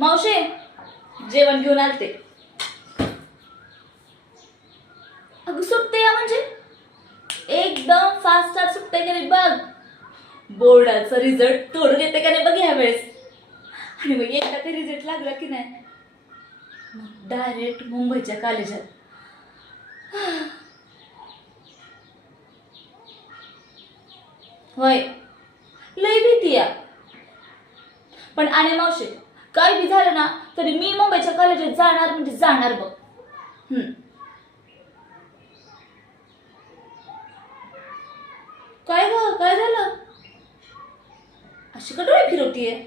मावशे, जेवण घेऊन आलते. अगं सुटते या म्हणजे एकदम फास्ट सुटते का नाही बघ. बोर्डाचा रिझल्ट तोडून येते का नाही बघ ह्या वेळेस. आणि मग एकदा का रिझल्ट लागला की नाही मग डायरेक्ट मुंबईच्या कॉलेजात. होय, लय भीती या. पण आणि मावशे, काय बी झालं ना तरी मी मुंबईच्या कॉलेजात जाणार म्हणजे जाणार बघ. काय ग, काय झालं? अशी का डोळे फिरवतीये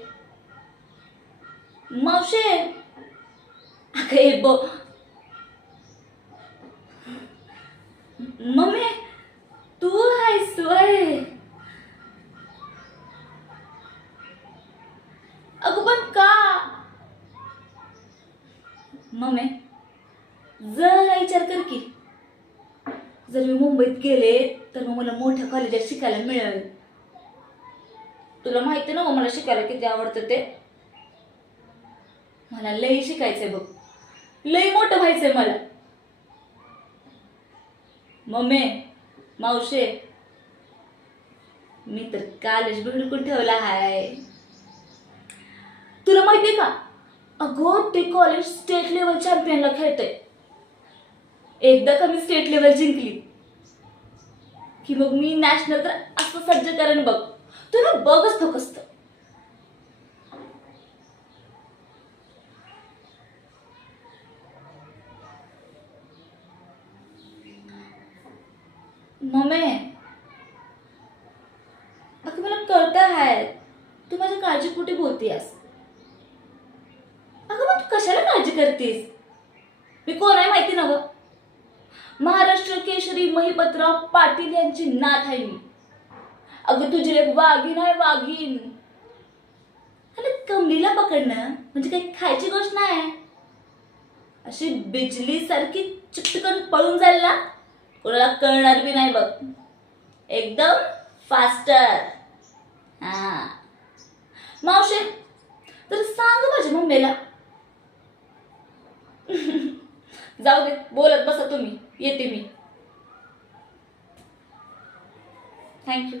मावशे? अगं हे बघ मम्मी, तू आहेस वय. अगं पण का मम्मी? जरा विचार कर की, जर मी मुंबईत गेले तर मग मला मोठ्या कॉलेजात शिकायला मिळेल. तुला माहिती ना मला शिकायला किती आवडतं ते. मला लई शिकायचंय बघ, लई मोठं व्हायचंय मला. मम्मी, मावशे, मी तर कॉलेज बिडकून ठेवला हाय. तुला माहितीये का, अगं ते कॉलेज स्टेट लेवल चॅम्पियनला खेळतंय. एकदा का मी स्टेट लेवल जिंकली की मग मी नॅशनल तर असं सज्ज करेन बघ. तुला बघच फकस्त. मम्मी, अगं मला कळतं आहे तू माझ्या काळजीपोटी बोलतीयस. अगं मग तू कशाला काळजी करतेस? मी कोण आहे माहिती ना ग? महाराष्ट्र केशरी महिपतराव पाटील यांची नात आहे मी. अगं तुझी एक वाघीण आहे, वाघीण. अरे कमलीला पकडणं म्हणजे काही खायची गोष्ट नाही. अशी बिजली सारखी चिटकन पळून जाईल ना, कोणाला कळणार बी नाही बघ. एकदम फास्टर. हा मावशे, तर सांग माझ्या मम्मीला. जाऊ दे, बोलत बसा तुम्ही, येते मी. थँक्यू.